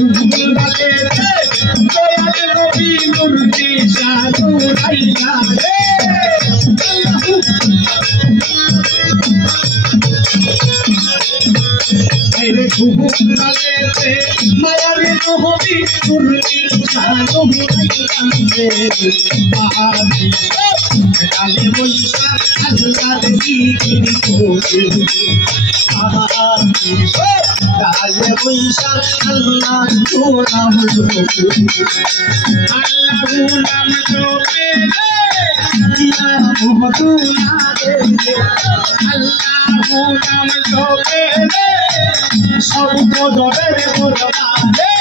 সুন্দরে দয়াল নবী নূর দিশা নুরাইয়া রে আরে সুন্দরে মায়ার নবী নূর দিশা নুরাইয়া রে পাহাড়ি ডালে বৈশা আল্লাহর জিকির করে পাহাড়ি ডালে বৈশা আল্লাহ নাম জপে আল্লাহ নাম জপে ইয়া মহদুলা রে আল্লাহ নাম জপে সব পদরের পরমানে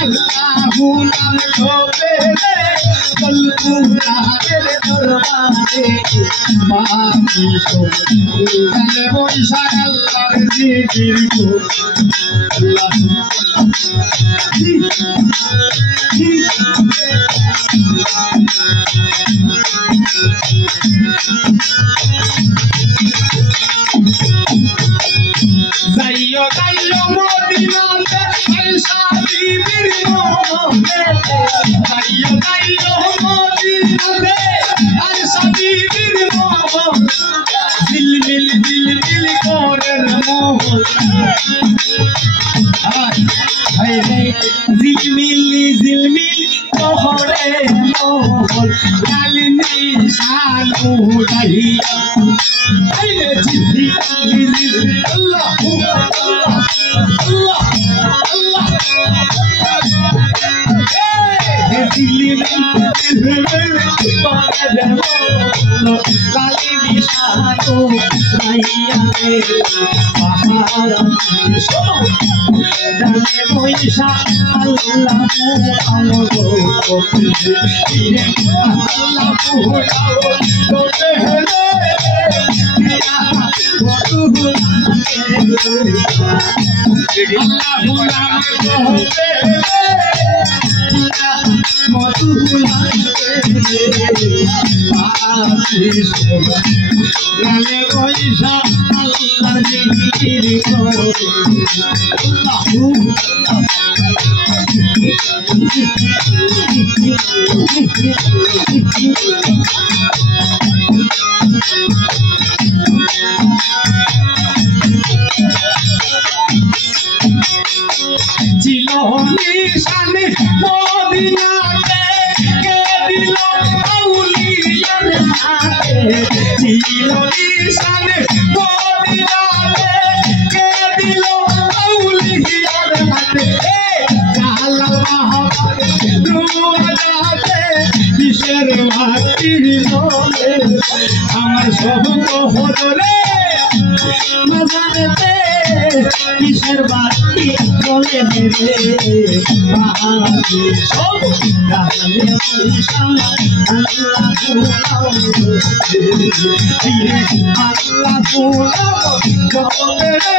আল্লাহ নাম জপে কলকুরানের দরবারে মাটি সোলে বৈশা আল্লাহর জিকির করে আল্লাহ যাইও যাইও মদিনাতে আয়েশা বিবির মনে যাইও যাইও মদিনাতে আয়েশা বিবির মনে ঝিলমিল ঝিলমিল করে মোহন হায় রে ঝিলমিল ঝিলমিল করে মোহন লালনি শানু দাহিয়া হায় রে ঝিলমিল আল্লাহ আল্লাহ আল্লাহ লালনি শানু দাহিয়া রে পাহাড় ডালে বৈশা আল্লাহ আমল করতে আল্লাহ করতে হলে ডালে বৈশা আল্লাহ জিকির করে ছিল নিশানে মদিনাতে কে দিল আউলিয়ার হাতে ছিল নিশানে মদিনাতে কে দিল আউলিয়ার হাতে জালাল মাহমুদ দুয়ারাতে কিসের মাটির নলে আমার সব হদরে মাজারেতে কিসের বাতি চলে দেবে পাহাড়ি সব ডালে বৈশা আল্লাহ আল্লাহ জপে রে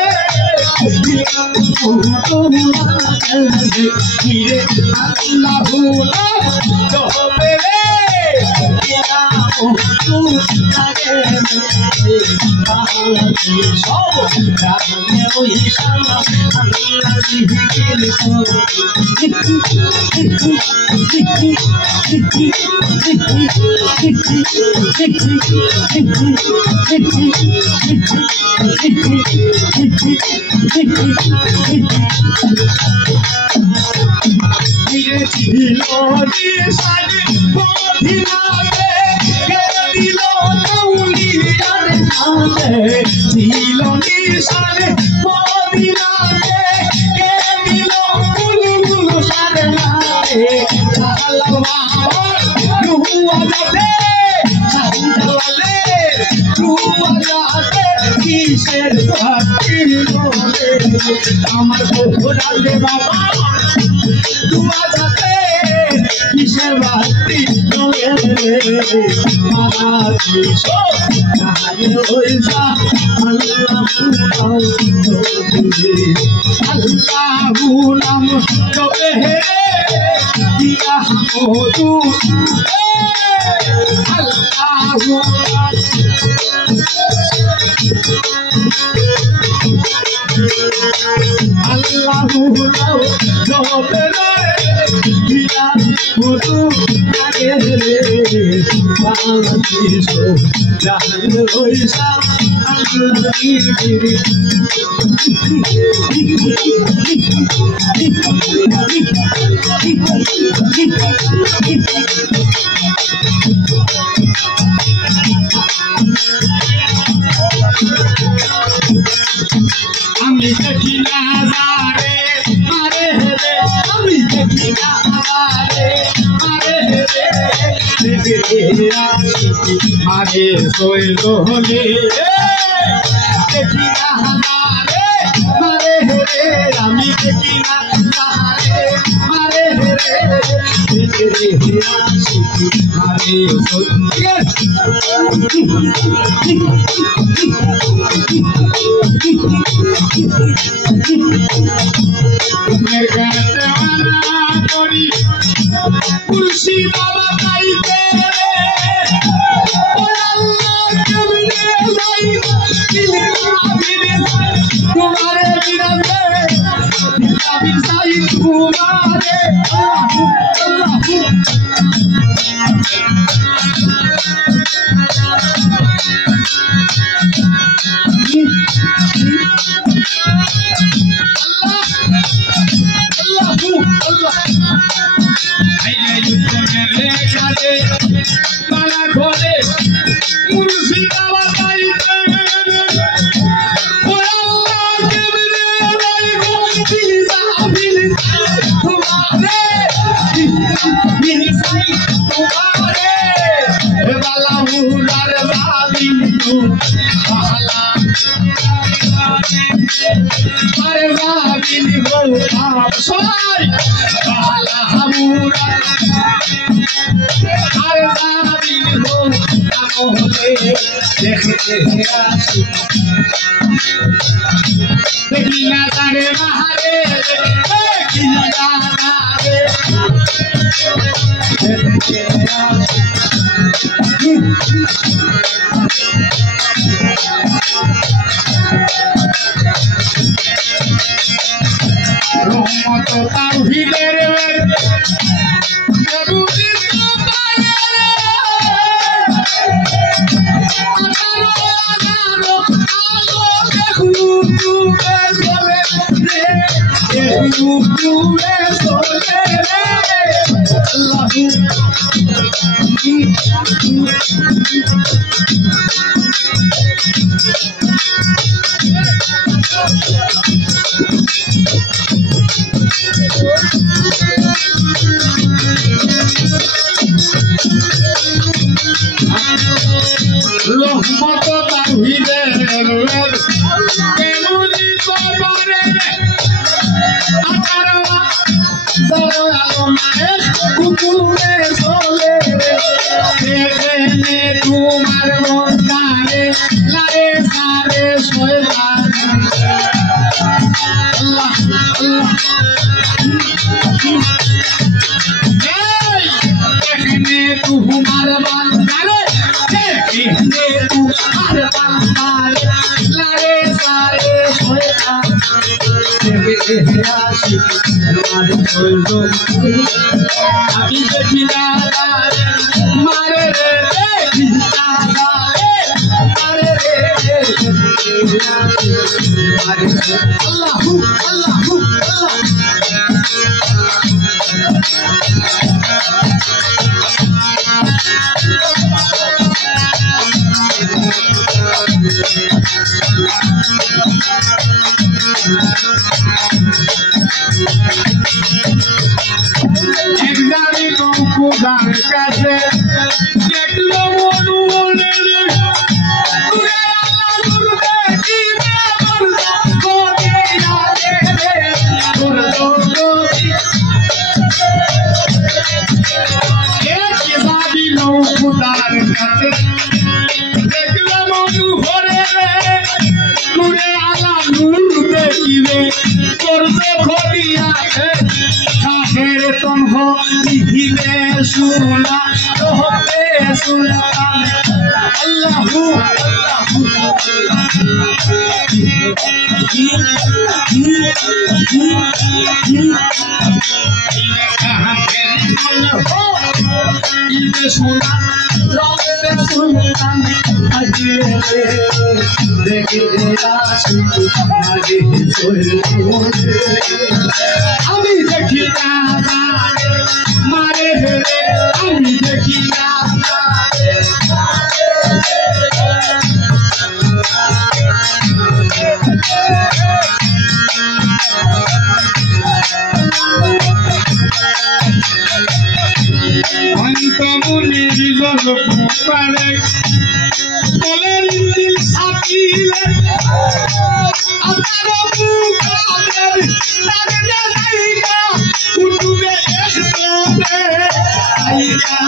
আল্লাহ জপে রে সব ডালে বৈশা আল্লাহ জিকির করে ছিল নিশানে মদিনাতে কে দিল আউলিয়ার হাতে ছিল নিশানে মদিনাতে কে দিল বুলবুল সারে নারে আল্লাহ মাহমুদ দুয়ারাতে শাহজালালে দুয়ারাতে কিসের বাতিল বলে আমার গোহরালে বাবা দুয়ারাতে কিসের বাতিল বলে মারাজি সব ডালে বৈশা আল্লাহ নাম জপে হে ইয়া মধু আল্লাহ হবে রে দিয়া মধু লাগে রে বাংলাদেশ জাহান হইসা আল্লাহ গিরি আমি দেখি না রে আরে রে আমি দেখি না রে আরে রে আরে সইল হলে দেখি না রে আরে রে আমি দেখি না রে আরে রে আরে तुलसी बाबा गाइते तुम्हारे बिना तुम्हारे सुना আল্লাহু সোনা রবে সুলতান আজিয়ে দেখে আসি মাঝে আমি দেখি না মারে আমি দেখি না অন্তমনের জগৎ পারে বলেন দিল সাথীলে আপনার মুখাদের তারে যাইগা উঠবে দেখবে আইগা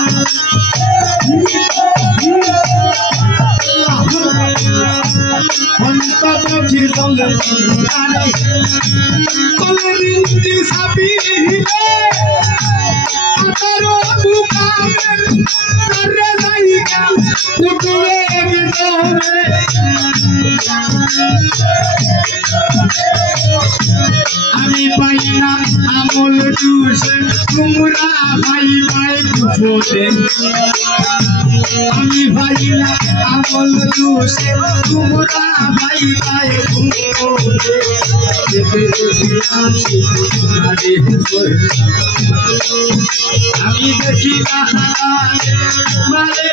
অন্তমনের জগৎ পারে বলেন দিল সাথীলে আমি পাই না আমল জুসে তোমরা ভাই ভাই বুঝতে আমি পাই না আমল জুসে তোমরা ভাই ভাই বুঝতে আমি দেখি না মারে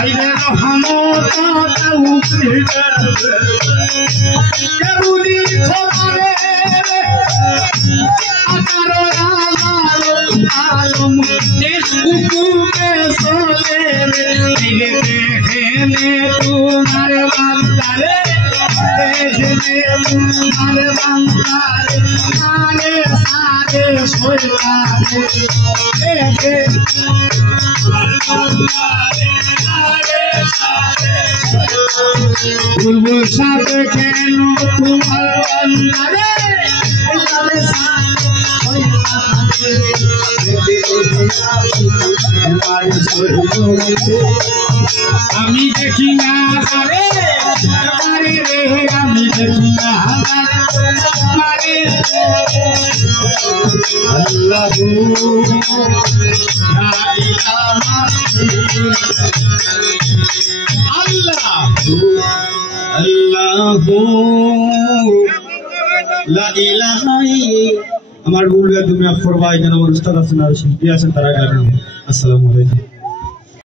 আইরে রহমত তাওফিক কেবুলি খবরে আকারো আলম হুকুমে চলে রে দেখেনে তোমার বান্দারে দেখেনে তোমার বান্দারে সারে সারে সইতারে দেখে বুলবুল সাথে কেন তোমার বান্দারে আমি দেখি না রে আমি দেখি না মারে আল্লাহু লা ইলাহা আল্লাহু লা ইলাহা আমার ভুল তুমি মাফ করবা। এখানে আমার উস্তাদ আছেন আর শিল্পী আছেন, তারা গান। আসসালামু আলাইকুম।